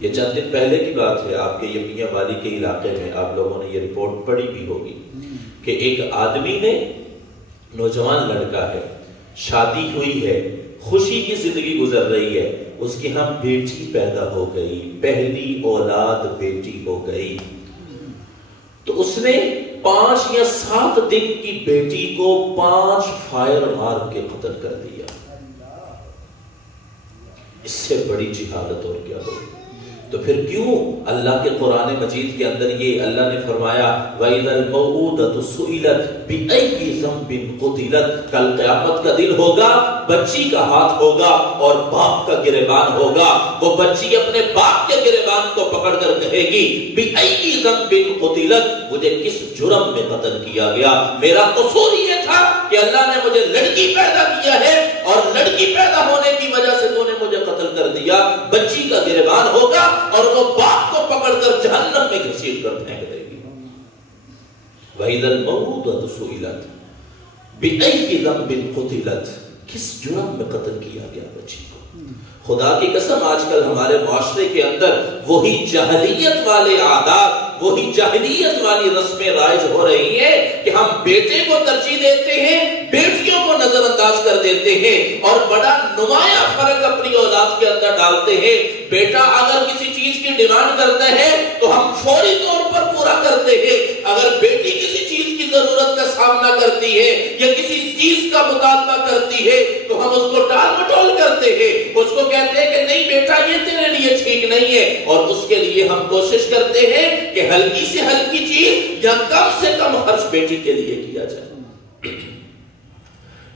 یہ چند دن پہلے کی بات ہے، آپ کے یہ میاں والی کے علاقے میں آپ لوگوں نے یہ رپورٹ پڑھی بھی ہوگی کہ ایک آدمی نے، نوجوان لڑکا ہے، شادی ہوئی ہے، خوشی کی زندگی گزر رہی ہے، اس کی ہم بیٹی پیدا ہو گئی، پہلی اولاد بیٹی ہو گئی، تو اس نے 5 یا 7 دن کی بیٹی کو 5 فائر مار کے قتل کر دیا۔ اس سے بڑی جہالت اور کیا ہوگی؟ تو پھر کیوں اللہ کے قرآن مجید کے اندر یہ اللہ نے فرمایا وَإِذَا الْمَوْءُودَةُ سُئِلَتْ بِأَيِّ ذَنبٍ قُتِلَتْ، کل قیامت کا دن ہوگا، بچی کا ہاتھ ہوگا اور باپ کا گریبان ہوگا، وہ بچی اپنے باپ کے گریبان کو پکڑ کر کہے گی بِأَيِّ ذَنبٍ قُتِلَتْ، مجھے کس جرم میں قتل کیا گیا، میرا قصور یہ تھا کہ اللہ نے مجھے لڑکی پیدا کیا ہے اور لڑکی پیدا ہونے کی وجہ سے تو نے مجھے قتل کر دیا۔ بچی کا گریبان ہوگا اور وہ باپ کو پکڑ کر جہنم میں گھسیٹ کر پھینک دے گی۔ وَإِذَا الْمَوْءُودَةُ سُئِلَتْ بِأَيِّ ذَنبٍ قُتِلَتْ، کس جرم میں قتل کیا گیا بچی کو؟ خدا کی قسم آج کل ہمارے معاشرے کے اندر وہی جاہلیت والے عادات، وہی جاہلیت والی رسمیں رائج ہو رہی ہیں کہ ہم بیٹے کو ترجیح دیتے ہیں، بیٹیوں کو نظر انداز کر دیتے ہیں اور بڑا نمایاں فرق اپنی اولاد کے اندر ڈالتے ہیں۔ بیٹا اگر کسی چیز کی ڈیمانڈ کرتا ہے تو ہم فوری طور پر پورا کرتے ہیں، اگر بیٹی کسی چیز کی ضرورت کا سامنا کرتی ہے یا کسی چیز کا مطالبہ کرتی ہے تو ہم اس کو ٹال مٹول کرتے ہیں، اس کو کہتے ہیں کہ نہیں بیٹا یہ تیرے لیے ٹھیک نہیں ہے، اور اس کے لیے ہم کوشش کرتے ہیں کہ ہلکی سے ہلکی چیز یا کم سے کم خرچ بیٹی کے لیے کیا جائے۔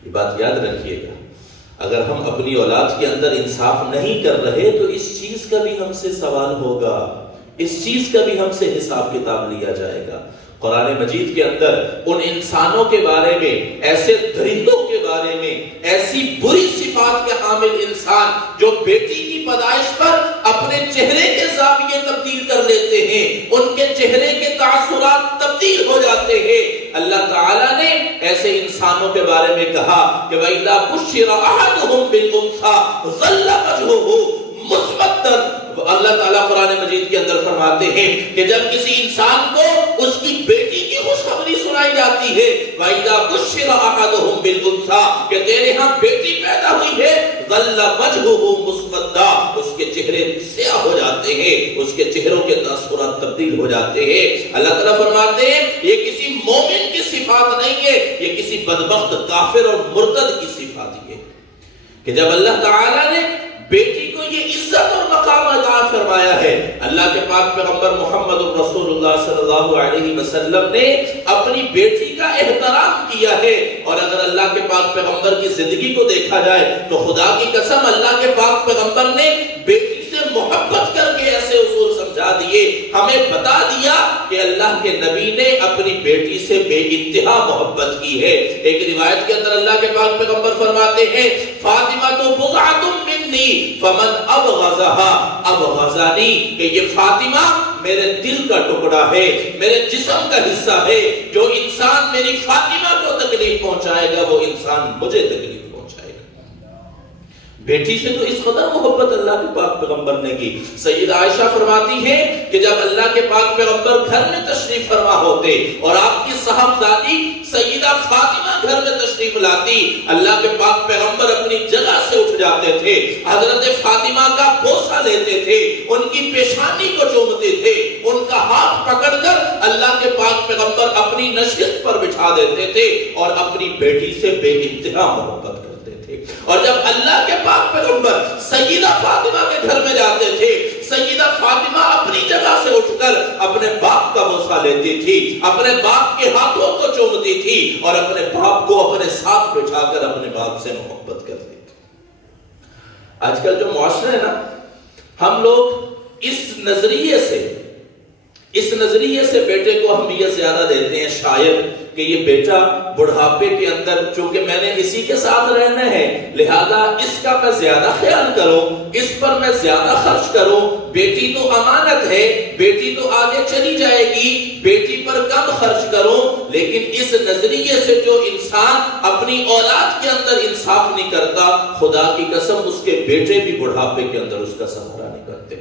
یہ بات یاد رکھیے گا، اگر ہم اپنی اولاد کے اندر انصاف نہیں کر رہے تو اس چیز کا بھی ہم سے سوال ہوگا، اس چیز کا بھی ہم سے حساب کتاب لیا جائے گا۔ قرآن مجید کے اندر ان انسانوں کے بارے میں، ایسے درندوں کے بارے میں، ایسی بری صفات کے حامل انسان جو بیٹی کی پیدائش پر اپنے چہرے کے زاویے تبدیل کر لیتے ہیں، ان کے چہرے کے تاثرات تبدیل ہو جاتے ہیں، اللہ تعالیٰ نے ایسے انسانوں کے بارے میں کہا کہ وَإِذَا بُشِّرَ أَحَدُهُم بِالْأُنثىٰ ظَلَّ وَجْهُهُ مُسْوَدًّا، اللہ تعالیٰ قرآن مجید کے اندر فرماتے ہیں کہ جب کسی انسان کو اس کی بیٹی کی خوشخبری سنائی جاتی ہے وَإِذَا بُشِّرَ أَحَدُهُم بِالْأُنثىٰ کہ تیرے ہاں بیٹی پیدا ہوئی ہے ظَلَّ وَجْهُهُ مُسْوَدًّا، اس کے چہرے سیاہ ہو جاتے ہیں، اس کے چہروں کے تاثرات تبدیل ہو جاتے ہیں۔ اللہ تعالیٰ فرماتے ہیں یہ کسی مومن کی صفات نہیں ہے، یہ کسی بدبخت کافر اور مرتد کی صفات ہے کہ جب اللہ تعالیٰ نے بیٹی کو یہ عزت اور مقام عطا فرمایا ہے، اللہ کے پاک پیغمبر محمد رسول اللہ صلی اللہ علیہ وسلم نے اپنی بیٹی کا احترام کیا ہے، اور اگر اللہ کے پاک پیغمبر کی زندگی کو دیکھا جائے تو خدا کی قسم اللہ کے پاک پیغمبر نے بیٹی سے محبت کر کے ایسے اصول سمجھا دیے، ہمیں بتا دیا کہ اللہ کے نبی نے اپنی بیٹی سے بے انتہا محبت کی ہے۔ ایک روایت کے اندر اللہ کے پاک پیغمبر فرماتے ہیں فاطمہ تو بضعۃ منی فمن ابغضها ابغضنی، کہ یہ فاطمہ میرے دل کا ٹکڑا ہے، میرے جسم کا حصہ ہے، جو انسان میری فاطمہ کو تکلیف پہنچائے گا وہ انسان مجھے تکلیف پہنچائے گا۔ بیٹی سے تو اس قدر محبت اللہ کے پاک پیغمبر نے کی۔ سیدہ عائشہ فرماتی ہیں کہ جب اللہ کے پاک پیغمبر گھر میں تشریف فرما ہوتے اور آپ کی صاحبزادی سیدہ فاطمہ گھر میں تشریف لاتی، اللہ کے پاک پیغمبر اپنی جگہ سے اٹھ جاتے تھے، حضرت فاطمہ کا بوسہ لیتے تھے، ان کی پیشانی کو چومتے تھے، ان کا ہاتھ پکڑ کر اللہ کے پاک پیغمبر اپنی نشست پر بٹھا دیتے تھے اور اپنی بیٹی سے بے انتہا محبت کرتے تھے۔ اور جب اللہ کے پاک پیغمبر سیدہ فاطمہ کے گھر میں جاتے تھے، سیدہ فاطمہ اپنی جگہ سے اٹھ کر اپنے باپ کا بوسہ لیتی تھی، اپنے باپ کے ہاتھوں کو چومتی تھی اور اپنے باپ کو اپنے ساتھ بٹھا کر اپنے باپ سے محبت کرتی تھی۔ آج کل جو معاشرہ ہے نا، ہم لوگ اس نظریے سے بیٹے کو اہمیت زیادہ دیتے ہیں، شاید کہ یہ بیٹا بڑھاپے کے اندر چونکہ میں نے اسی کے ساتھ رہنا ہے لہذا اس کا میں زیادہ خیال کروں، اس پر میں زیادہ خرچ کروں، بیٹی تو امانت ہے، بیٹی تو آگے چلی جائے گی، بیٹی پر کم خرچ کروں۔ لیکن اس نظریے سے جو انسان اپنی اولاد کے اندر انصاف نہیں کرتا، خدا کی قسم اس کے بیٹے بھی بڑھاپے کے اندر اس کا سہارا نہیں کرتے۔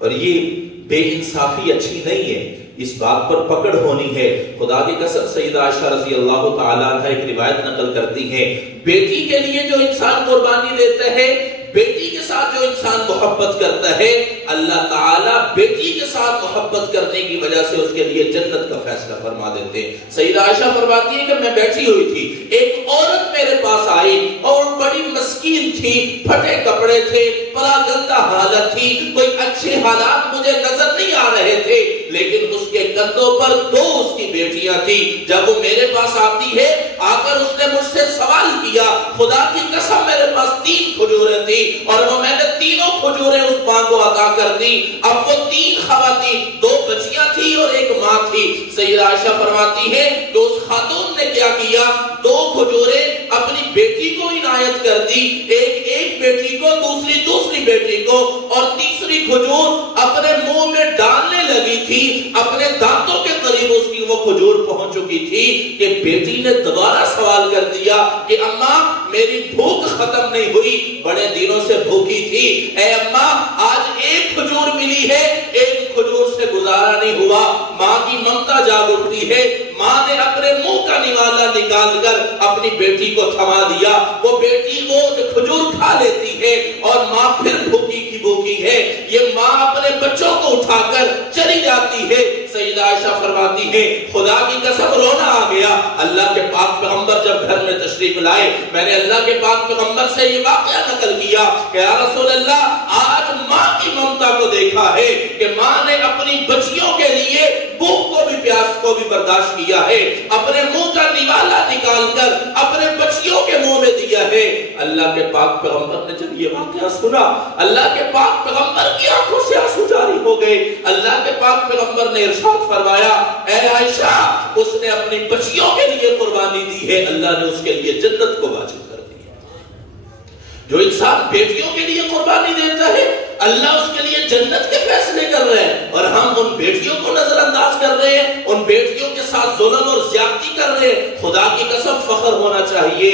اور یہ بے انصافی اچھی نہیں ہے، اس بات پر پکڑ ہونی ہے۔ خدا کی قسم سیدہ عائشہ رضی اللہ تعالی عنہ ایک روایت نقل کرتی ہیں، بیٹی کے لیے جو انسان قربانی دیتا ہے، بیٹی کے ساتھ جو انسان محبت کرتا ہے، اللہ تعالیٰ بیٹی کے ساتھ محبت کرنے کی وجہ سے اس کے لیے جنت کا فیصلہ فرما دیتے ہیں۔ سیدہ عائشہ فرماتی ہے کہ میں بیٹھی ہوئی تھی، ایک عورت میرے پاس آئی اور بڑی مسکین تھی، پھٹے کپڑے تھے، بڑا گندہ حالت تھی، کوئی اچھے حالات مجھے نظر نہیں آ رہے تھے، لیکن اس کے کندھوں پر 2 اس کی بیٹیاں تھی۔ جب وہ میرے پاس آتی ہے، آ کر اس نے مجھ سے سوال کیا، خدا کی قسم میرے پاس 3 کھجوریں تھی اور وہ میں نے تینوں کھجوریں اس ماں کو عطا کر دی۔ اب وہ 3 خواتین، 2 بچیاں تھی اور 1 ماں تھی۔ سیدہ عائشہ فرماتی ہے کہ اس خاتون نے کیا کیا، 2 کھجوریں اپنی بیٹی کو عنایت کر دی، ایک بیٹی کو، دوسری بیٹی کو، اور تیسری کھجور اپنے منہ میں ڈالنے لگی تھی، اپنے دانتوں کے قریب اس کی وہ کھجور پہنچ چکی تھی کہ بیٹی نے دوبارہ سوال کر دیا کہ اماں میری بھوک ختم نہیں ہوئی، بڑے دنوں سے بھوکی تھی، اے اماں آج 1 کھجور ملی ہے، 1 کھجور سے گزارا نہیں ہوا۔ ماں کی ممتا جاگ اٹھتی ہے، ماں نے اپنے منہ کا نوالا نکال کر اپنی بیٹی کو تھما دیا، وہ بیٹی وہ کھجور کھا لیتی ہے اور ماں پھر بھوکی کی بھوکی ہے۔ یہ ماں اپنے بچوں کو اٹھا کر چلی جاتی ہے۔ سیدہ عائشہ فرماتی ہے خدا کی قسم رونا آ گیا۔ اللہ کے پاک پیغمبر جب گھر میں تشریف لائے، میں نے اللہ کے پاک پیغمبر سے یہ واقعہ نقل کیا کہ یا رسول اللہ، آج ماں کی ممتا کو دیکھا ہے کہ ماں نے اپنی بچیوں کے لیے بھوک کو بھی پیاس کو بھی برداشت کیا ہے، اپنے منہ کا نوالا نکال کر اپنے بچیوں کے منہ میں دیا ہے۔ اللہ کے پاک پیغمبر نے جب یہ واقعہ سنا، اللہ کے پاک پیغمبر کی آنکھوں سے آنسو جاری ہو گئے۔ اللہ کے پاک پیغمبر نے ارشاد فرمایا، اے عائشہ، اس نے اپنی بچیوں کے لیے قربانی دی ہے، اللہ نے اس کے لیے جنت کو واجب کر دی ہے۔ جو انسان بیٹیوں کے لیے قربانی دیتا ہے، اللہ اس کے لیے جنت کے فیصلے کر رہے ہیں، اور ہم ان بیٹیوں کو نظر انداز کر رہے ہیں، ان بیٹیوں کے ساتھ ظلم اور زیادتی کر رہے ہیں۔ خدا کی قسم فخر ہونا چاہیے۔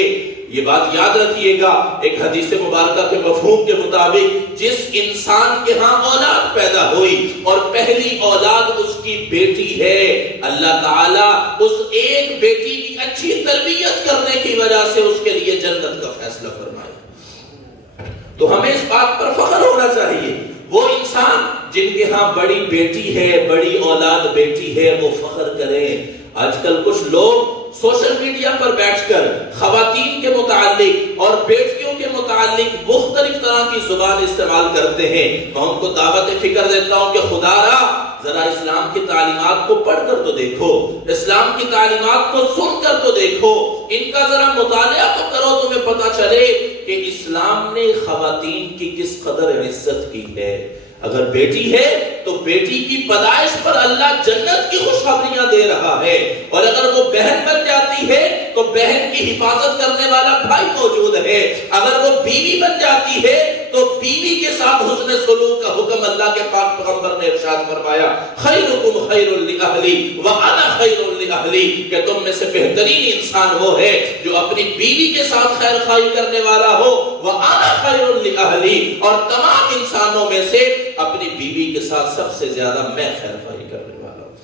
یہ بات یاد رکھیے گا، ایک حدیث مبارکہ کے مفہوم کے مطابق جس انسان کے ہاں اولاد پیدا ہوئی اور پہلی اولاد اس کی بیٹی ہے، اللہ تعالیٰ اس ایک بیٹی کی اچھی تربیت کرنے کی وجہ سے اس کے لیے جنت کا فیصلہ فرمائے۔ تو ہمیں اس بات پر فخر ہونا چاہیے۔ وہ انسان جن کے ہاں بڑی بیٹی ہے، بڑی اولاد بیٹی ہے، وہ فخر کریں۔ آج کل کچھ لوگ سوشل میڈیا پر بیٹھ کر خواتین کے متعلق اور بیٹیوں کے متعلق مختلف طرح کی زبان استعمال کرتے ہیں۔ میں ان کو دعوت فکر دیتا ہوں کہ خدا را ذرا اسلام کی تعلیمات کو پڑھ کر تو دیکھو، اسلام کی تعلیمات کو سن کر تو دیکھو، ان کا ذرا مطالعہ تو کرو، تمہیں پتہ چلے کہ اسلام نے خواتین کی کس قدر عزت کی ہے۔ اگر بیٹی ہے تو بیٹی کی پیدائش پر اللہ جنت کی خوشخبریاں دے رہا ہے، اور اگر وہ بہن بن جاتی ہے تو بہن کی حفاظت کرنے والا بھائی موجود ہے، اگر وہ بیوی بن جاتی ہے تو بیوی کے ساتھ حسن سلوک کا حکم اللہ کے پاک پیغمبر نے ارشاد فرمایا، خیرکم خیر لأہلی وانا خیر لأہلی، کہ تم میں سے بہترین انسان وہ ہے جو اپنی بیوی کے ساتھ خیر خواہی کرنے والا ہو، وانا خیر لأہلی، اور تمام انسانوں میں سے اپنی بیوی کے ساتھ سب سے زیادہ میں خیر خواہی کرنے والا ہوں۔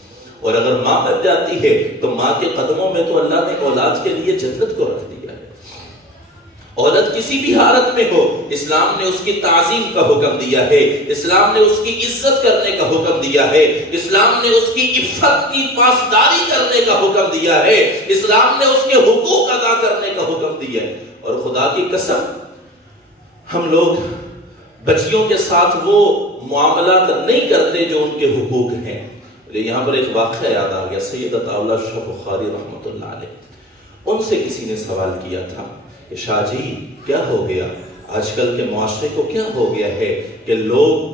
اور اگر ماں بن جاتی ہے تو ماں کے قدموں میں تو اللہ نے اولاد کے لیے جنت کو رکھ دیا ہے۔ اولاد کسی بھی حالت میں ہو، اسلام نے اس کی تعظیم کا حکم دیا ہے، اسلام نے اس کی عزت کرنے کا حکم دیا ہے، اسلام نے اس کی عفت کی پاسداری کرنے کا حکم دیا ہے، اسلام نے اس کے حقوق ادا کرنے کا حکم دیا ہے۔ اور خدا کی قسم ہم لوگ بچیوں کے ساتھ وہ معاملات نہیں کرتے جو ان کے حقوق ہیں۔ یہاں پر ایک واقعہ یاد آ گیا، سیدہ عائشہ شاہ بخاری رحمۃ اللہ علیہ، ان سے کسی نے سوال کیا تھا کہ شاہ جی کیا ہو گیا، آج کل کے معاشرے کو کیا ہو گیا ہے کہ لوگ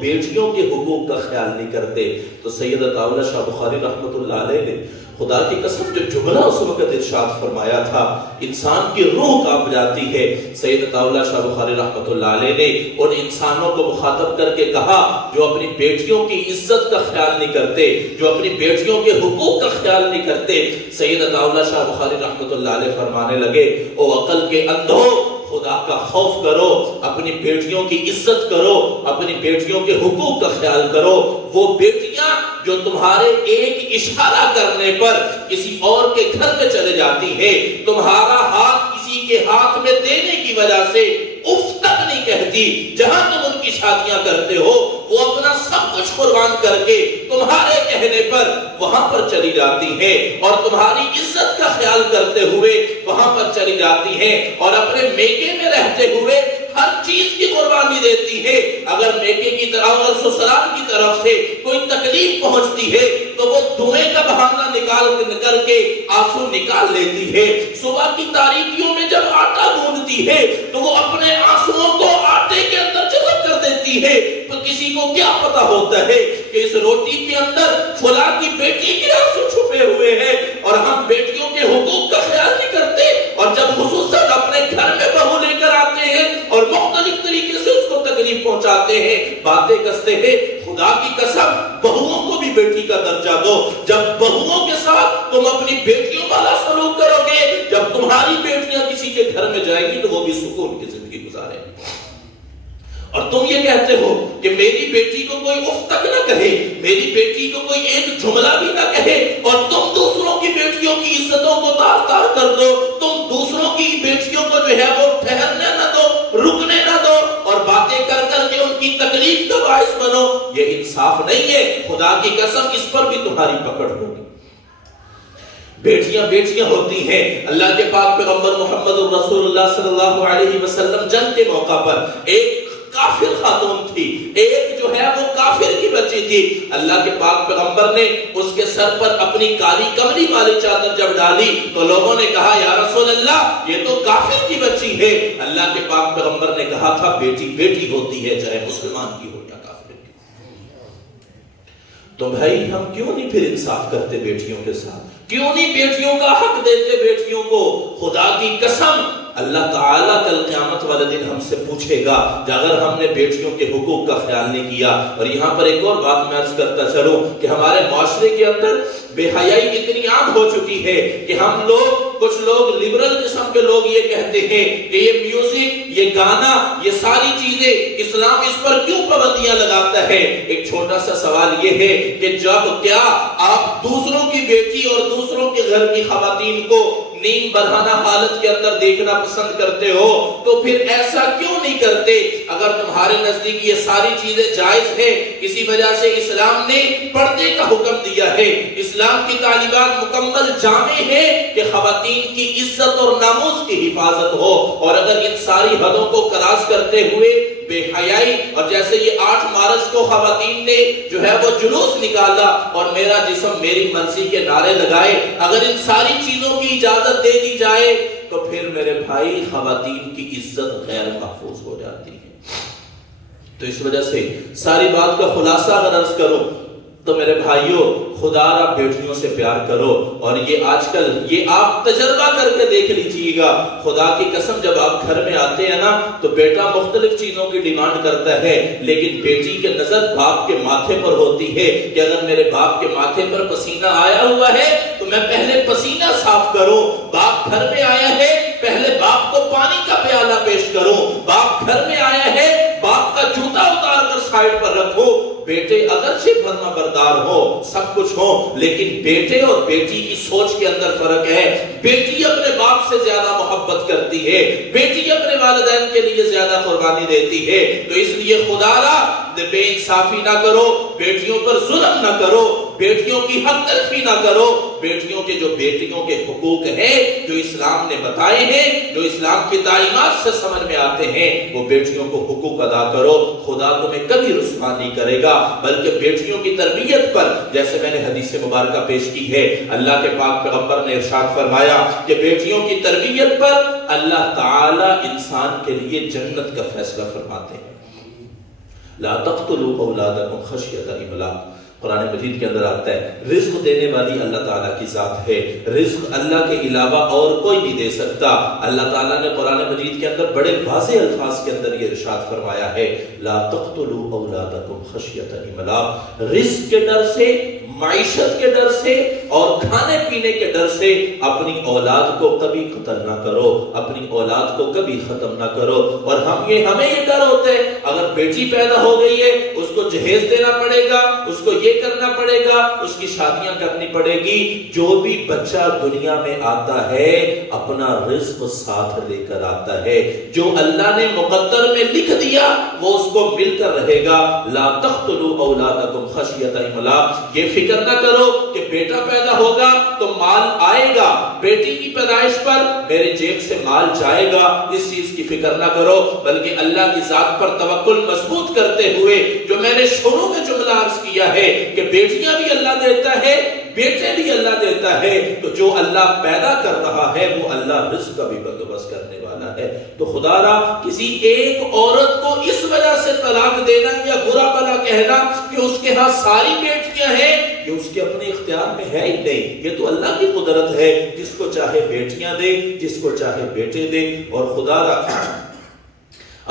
بیٹیوں کے حقوق کا خیال نہیں کرتے؟ تو سیدہ عائشہ شاہ بخاری رحمۃ اللہ علیہ نے خدا کی قسم جو جملہ اس وقت ارشاد فرمایا تھا، انسان کی روح کانپ جاتی ہے۔ سیدہ عائشہ شاہ بخاری رحمۃ اللہ علیہ نے ان انسانوں کو مخاطب کر کے کہا جو اپنی بیٹیوں کی عزت کا خیال نہیں کرتے، جو اپنی بیٹیوں کے حقوق کا خیال نہیں کرتے۔ سیدہ عائشہ شاہ بخاری رحمۃ اللہ علیہ فرمانے لگے، او عقل کے اندھو، خدا کا خوف کرو، اپنی بیٹیوں کی عزت کرو، اپنی بیٹیوں کے حقوق کا خیال کرو۔ وہ بیٹیاں جو تمہارے ایک اشارہ کرنے پر کسی اور کے گھر میں چلے جاتی ہیں، تمہارا ہاتھ کسی کے ہاتھ میں دینے کی وجہ سے اف تک نہیں کہتی، جہاں تم ان کی شادیاں کرتے ہو وہ اپنا سب کچھ قربان کر کے تمہارے کہنے پر وہاں پر چلی جاتی ہیں، اور تمہاری عزت کا خیال کرتے ہوئے وہاں پر چلی جاتی ہیں، اور اپنے میکے میں رہتے ہوئے ہر چیز کی قربانی دیتی ہے۔ اگر میکے کی طرف اور سسرال کی طرف سے کوئی تکلیف پہنچتی ہے تو وہ دھوئیں کا بہانہ نکال کر کے آنسو نکال لیتی ہے۔ صبح کی تاریکیوں میں جب آٹا گوندتی ہے تو وہ اپنے آنسوؤں کو آٹے کے اندر جذب کر دیتی ہے۔ تو کسی کو کیا پتا ہوتا ہے کہ اس روٹی کے اندر فلاں کی بیٹی کے آنسو چھپے ہوئے ہیں، اور ہم بیٹیوں کے حقوق کا خیال نہیں کرتے، اور جب خصوصاً اپنے گھر میں بہو لے کر آتے ہیں اور مختلف طریقے سے اس کو تکلیف پہنچاتے ہیں، باتیں کستے ہیں۔ خدا کی قسم بہوؤں کو بھی بیٹی کا درجہ دو۔ جب بہوؤں کے ساتھ تم اپنی بیٹیوں والا سلوک کرو گے، جب تمہاری بیٹیاں کسی کے گھر میں جائیں گی تو وہ بھی سکون کی زندگی گزاریں گی۔ اور تم یہ کہتے ہو کہ میری بیٹی کو کوئی اف تک نہ کہے، میری بیٹی کو کوئی ایک جملہ بھی نہ کہے، اور تم دوسروں کی بیٹیوں کی عزتوں کو تار تار کر دو، تم دوسروں کی بیٹیوں کو جو ہے وہ ٹھہرنے نہ دو، رکنے نہ دو، اور باتیں کر کر کے ان کی تکلیف کا باعث بنو۔ یہ انصاف نہیں ہے۔ خدا کی قسم اس پر بھی تمہاری پکڑ ہوگی۔ بیٹیاں بیٹیاں ہوتی ہیں۔ اللہ کے پاک پیغمبر محمد رسول اللہ صلی اللہ علیہ وسلم جنگ کے موقع پر ایک کافر خاتون تھی، ایک جو ہے وہ کافر کی بچی تھی۔ اللہ کے پاک پیغمبر نے اس کے سر پر اپنی کالی کملی والی چادر جب ڈالی تو لوگوں نے کہا یا رسول اللہ یہ تو کافر کی بچی ہے۔ اللہ کے پاک پیغمبر نے کہا تھا بیٹی بیٹی ہوتی ہے، چاہے مسلمان کی ہو یا کافر کی۔ تو بھائی ہم کیوں نہیں پھر انصاف کرتے بیٹیوں کے ساتھ؟ کیوں نہیں بیٹیوں کا حق دیتے بیٹیوں کو؟ خدا کی قسم اللہ تعالیٰ کل قیامت والے دن ہم سے پوچھے گا کہ اگر ہم نے بیٹیوں کے حقوق کا خیال نہیں کیا۔ اور یہاں پر ایک اور بات میں عرض کرتا چلوں کہ ہمارے معاشرے کے اندر بے حیائی اتنی عام ہو چکی ہے کہ ہم لوگ کچھ لوگ لبرل قسم کے لوگ یہ کہتے ہیں کہ یہ میوزک، یہ گانا، یہ ساری چیزیں اسلام اس پر کیوں پابندیاں لگاتا ہے؟ ایک چھوٹا سا سوال یہ ہے کہ جب کیا آپ دوسروں کی بیٹی اور دوسروں کے گھر کی خواتین کو نیند برہنہ حالت کے اندر دیکھنا پسند کرتے ہو تو پھر ایسا کیوں نہیں کرتے؟ اگر تمہارے نزدیک یہ ساری چیزیں جائز ہے، کسی وجہ سے اسلام نے پردے کا حکم دیا ہے، اسلام کی تعلیمات مکمل جامع ہے کہ خواتین کی عزت اور ناموس کی حفاظت ہو، اور اگر ان ساری حدوں کو کراس کرتے ہوئے بے حیائی، اور جیسے یہ 8 مارچ کو خواتین نے جو ہے وہ جلوس نکالا اور میرا جسم میری مرضی کے نعرے لگائے، اگر ان ساری چیزوں کی اجازت دے دی جائے تو پھر میرے بھائی خواتین کی عزت غیر محفوظ ہو جاتی ہے۔ تو اس وجہ سے ساری بات کا خلاصہ اگر عرض کروں تو میرے بھائیوں خدا را بیٹیوں سے پیار کرو، اور یہ آج کل یہ آپ تجربہ کر کے دیکھ لیجئے گا۔ خدا کی قسم جب آپ گھر میں آتے ہیں نا تو بیٹا مختلف چیزوں کی ڈیمانڈ کرتا ہے، لیکن بیٹی کے نظر باپ کے ماتھے پر ہوتی ہے کہ اگر میرے باپ کے ماتھے پر پسینہ آیا ہوا ہے تو میں پہلے پسینہ صاف کروں۔ باپ گھر میں آیا ہے پہلے باپ کو پانی کا پیالہ پیش کروں۔ باپ گھر میں آیا ہے باپ کا جوتا اتار کر سائیڈ پر رکھو۔ بیٹے اگرچہ فرما بردار ہو سب کچھ ہو، لیکن بیٹے اور بیٹی کی سوچ کے اندر فرق ہے۔ بیٹی اپنے باپ سے زیادہ محبت کرتی ہے، بیٹی اپنے والدین کے لیے زیادہ قربانی دیتی ہے۔ تو اس لیے خدا را بے انصافی نہ کرو، بیٹیوں پر ظلم نہ کرو، بیٹیوں کی حق تلفی نہ کرو۔ بیٹیوں کے جو بیٹیوں کے حقوق ہیں جو اسلام نے بتائے ہیں، جو اسلام کی تعلیمات سے سمجھ میں آتے ہیں، وہ بیٹیوں کو حقوق ادا کرو۔ خدا تمہیں کبھی رسوا نہیں کرے گا، بلکہ بیٹیوں کی تربیت پر جیسے میں نے حدیث مبارکہ پیش کی ہے، اللہ کے پاک پیغمبر نے ارشاد فرمایا کہ بیٹیوں کی تربیت پر اللہ تعالی انسان کے لیے جنت کا فیصلہ فرماتے ہیں۔ لا تقتلوا اولادکم خشیۃ املاق، قرآن مجید کے اندر آتا ہے رزق دینے والی اللہ تعالیٰ کی ذات ہے، رزق اللہ کے علاوہ اور کوئی نہیں دے سکتا۔ اللہ تعالیٰ نے قرآن مجید کے اندر بڑے واضح الفاظ کے اندر یہ ارشاد فرمایا ہے لا تقتلوا اولادکم خشیۃ املاق، رزق کے ڈر سے، معیشت کے ڈر سے اور کھانے پینے کے ڈر سے اپنی اولاد کو کبھی قتل نہ کرو، اپنی اولاد کو کبھی ختم نہ کرو۔ اور ہمیں یہ ڈر ہوتا ہے اگر بیٹی پیدا ہو گئی ہے اس کو جہیز دینا پڑے گا، اس کو یہ کرنا پڑے گا، اس کی شادیاں کرنی پڑے گی۔ جو بھی بچہ دنیا میں آتا ہے اپنا رزق ساتھ لے کر آتا ہے، جو اللہ نے مقدر میں لکھ دیا وہ اس کو مل کر رہے گا۔ لا تقتلوا اولادکم خشیۃ املاق، یہ فکر نہ کرو کہ بیٹا پیدا ہوگا تو مال آئے گا، بیٹی کی پیدائش پر میرے جیب سے مال جائے گا، اس چیز کی فکر نہ کرو، بلکہ اللہ کی ذات پر توکل مضبوط کرتے ہوئے جو میں نے شروع میں جملہ عرض کیا ہے کہ بیٹیاں بھی اللہ دیتا ہے، بیٹے بھی اللہ دیتا ہے، تو جو اللہ پیدا کر رہا ہے وہ اللہ رزق کا بھی بندوبست کرنے والا ہے۔ تو خدا را کسی ایک عورت کو اس وجہ سے طلاق دینا یا برا بھلا کہنا کہ اس کے ہاں ساری بیٹیاں ہیں، یہ اس کے اپنے اختیار میں ہے ہی نہیں، یہ تو اللہ کی قدرت ہے، جس کو چاہے بیٹیاں دے، جس کو چاہے بیٹے دے۔ اور خدا را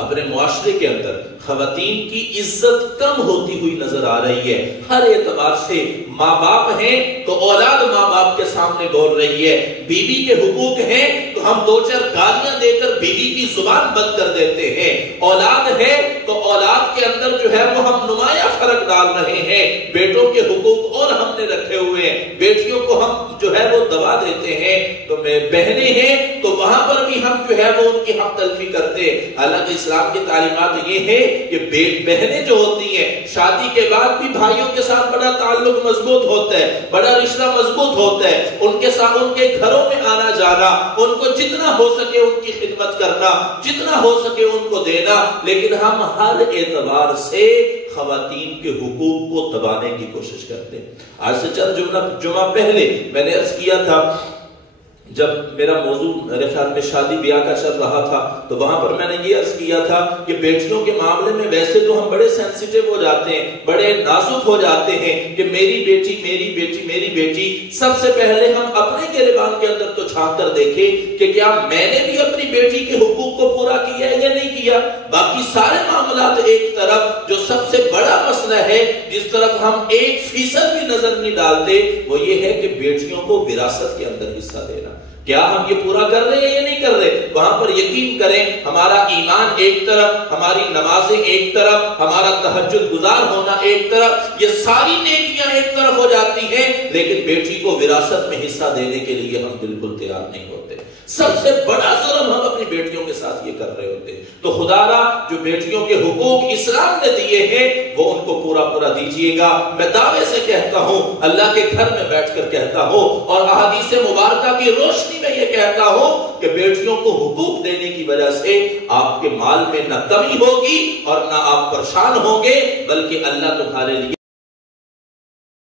اپنے معاشرے کے اندر خواتین کی عزت کم ہوتی ہوئی نظر آ رہی ہے، ہر اعتبار سے۔ ماں باپ ہیں تو اولاد ماں باپ کے سامنے بول رہی ہے، بیوی کے حقوق ہیں تو ہم دو چار گالیاں دے کر بیوی کی زبان بند کر دیتے ہیں، اولاد ہے تو اولاد کے اندر جو ہے وہ ہم نمایاں فرق ڈال رہے ہیں، بیٹوں کے حقوق اور ہم نے رکھے ہوئے ہیں، بیٹیوں کو ہم جو ہے وہ دبا دیتے ہیں، تو بہنیں ہیں تو وہاں پر بھی ہم جو ہے وہ ان کی حق تلفی کرتے ہیں۔ حالانکہ اسلام کی تعلیمات یہ ہے کہ بہنیں جو ہوتی ہیں شادی کے بعد بھی بھائیوں کے ساتھ بڑا تعلق مضبوط ہوتا ہے، بڑا رشتہ مضبوط ہوتا ہے، ان کے ساتھ ان کے گھروں میں آنا جانا، ان کو جتنا ہو سکے ان کی خدمت کرنا، جتنا ہو سکے ان کو دینا، لیکن ہم ہر اعتبار سے خواتین کے حقوق کو دبانے کی کوشش کرتے ہیں۔ آج سے چند جمعہ پہلے میں نے عرض کیا تھا، جب میرا موضوع میرے خیال میں شادی بیاہ کا چل رہا تھا تو وہاں پر میں نے یہ عرض کیا تھا کہ بیٹیوں کے معاملے میں ویسے تو ہم بڑے سینسیٹیو ہو جاتے ہیں، بڑے نازک ہو جاتے ہیں کہ میری بیٹی میری بیٹی میری بیٹی۔ سب سے پہلے ہم اپنے گریبان کے اندر تو جھانک کر دیکھیں کہ کیا میں نے بھی اپنی بیٹی کے حقوق کو پورا کیا ہے یا نہیں کیا۔ باقی سارے معاملات ایک طرف، جو سب سے بڑا مسئلہ ہے جس طرف ہم 1% بھی نظر نہیں ڈالتے وہ یہ ہے کہ بیٹیوں کو وراثت کے اندر حصہ دینا۔ کیا ہم یہ پورا کر رہے ہیں یا نہیں کر رہے؟ وہاں پر یقین کریں ہمارا ایمان ایک طرف، ہماری نمازیں ایک طرف، ہمارا تہجد گزار ہونا ایک طرف، یہ ساری نیکیاں ایک طرف ہو جاتی ہیں، لیکن بیٹی کو وراثت میں حصہ دینے کے لیے ہم بالکل تیار نہیں ہوتے۔ سب سے بڑا ظلم ہم اپنی بیٹیوں کے ساتھ یہ کر رہے ہوتے ہیں۔ تو خدا را جو بیٹیوں کے حقوق اسلام نے دیے ہیں وہ ان کو پورا پورا دیجئے گا۔ میں دعوے سے کہتا ہوں، اللہ کے گھر میں بیٹھ کر کہتا ہوں، اور احادیث مبارکہ کی روشنی میں یہ کہتا ہوں کہ بیٹیوں کو حقوق دینے کی وجہ سے آپ کے مال میں نہ کمی ہوگی اور نہ آپ پریشان ہوں گے، بلکہ اللہ تمہارے لیے